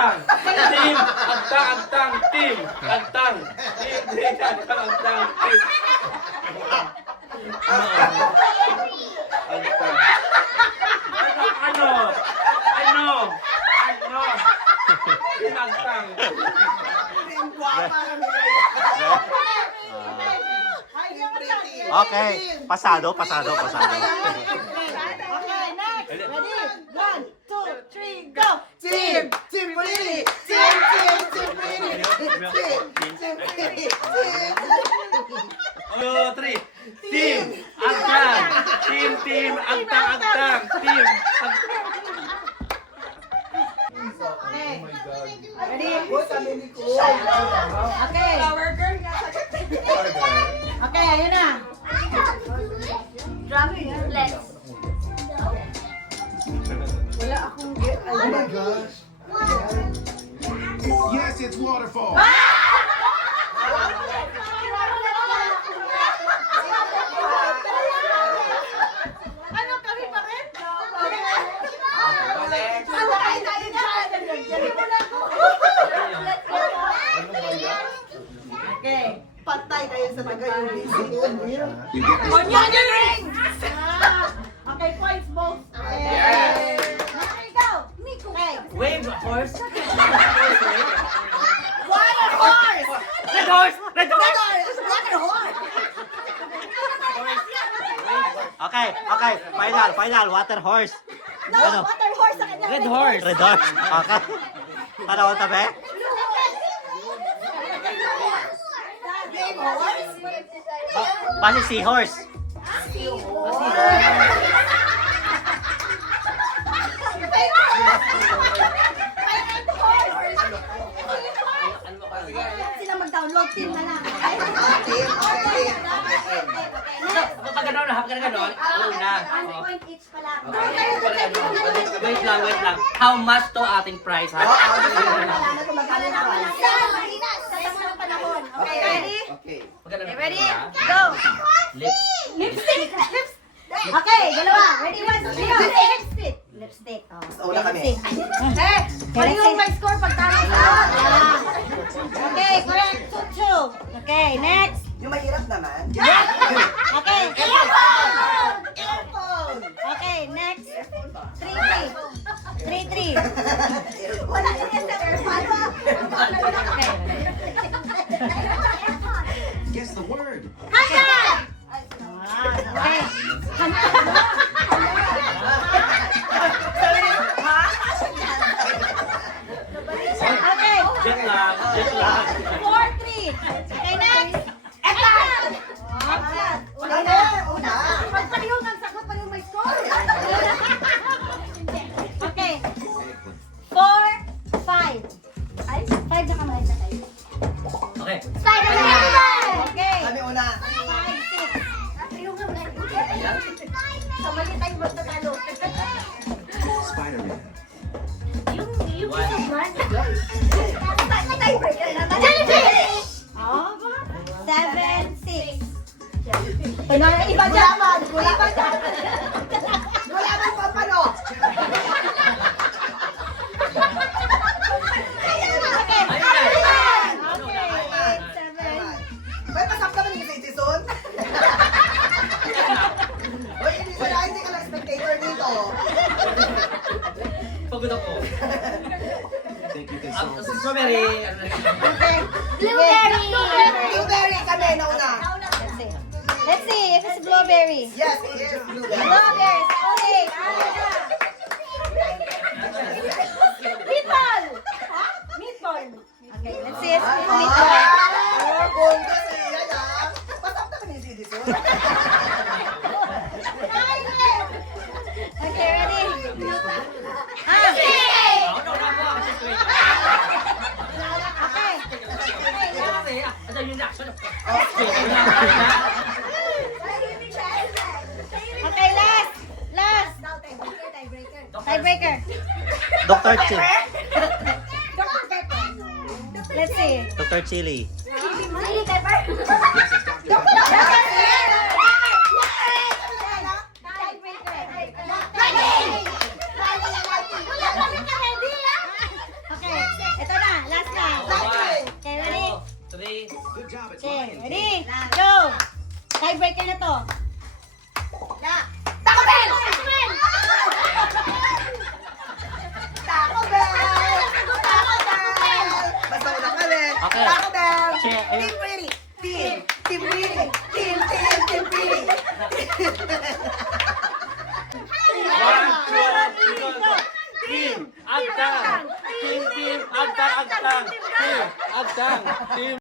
agtang. Team, agtang, agtang. Team, agtang. Team, agtang, agtang. Team. Agtang. Ano? Team, agtang. Okay, pasado. Okay, next. Ready? 1, 2, 3, go. Team pretty. Team pretty. Team pretty. Oh, 3. Team, agtang. Team, agtang, agtang. Team, agtang. Okay. Ready? Okay. Okay, ayun na. Let's. Oh my gosh. Yes, it's waterfall. Ano, kami pa rin? Okay. Patay kayo sa tagayubis. Onion rings! Okay, points both. Okay, go. Okay. Wave, horse. Water horse! Red horse! Red horse! Water horse! Okay. Final. Water horse. No, Ano? water horse sa kanya. Red horse. Red horse. Okay. Tanaw tabi. Red horse? Basi seahorse. Sila mag-download team na lang. Kapag gano'n, una. Point each pala. Wait lang. How much to ating price, ha? Okay, ready? Okay. Okay, ready? Go! Lips. Lipstick! Okay, dalawa. Ready, one, two, three, go! Lipstick! Lipstick. Oh, Una kami. lipstick. Eh, mali yung my score pag tama ka. Okay, correct. Two. Okay, next. Yung mahirap naman. Okay. Earphone. Okay, next. 3-3. Wala na yan sa earphone. Okay. Guess the word. Okay. Okay. Jet lang. 4-3. Okay, next. Etan. Una. Pagpalihong ang sagot, palihong may score. Okay. 4-5. 5 na kamay na tayo. Okay. Okay. Kami una. 5-6. Samali tayo magtatalo. Spider-Man. Yung Jellyfish! Oh, 7-6. Iba dyan. Wala bang papano? Okay. Okay. 8-7. May pasap ka ba ni Citizen? Uy, hindi ka lang spectator dito. Pagod ako. Think you can solve this? Strawberry. Okay. Blueberry kami na una. Let's see if it's blueberry. Yes, it is blueberry. Blueberries. Okay. Meatball. Meatball. Okay, let's see if it's meatball. Kung kasi yan pasap ka ba ni Citizen? Okay, ready? Ako na ako. Kasi straight. Okay. Kasi, ito yung reaction. Okay, last. Tiebreaker. Dr. Chili. Let's see. Dr. Chili. Okay. it's Okay, mine. ready? Go! Tiebreaker na to. Taco Bell! Taco Bell! Taco Bell! Basta ulang kami. Okay. Taco Bell! Che- Team ready. Team.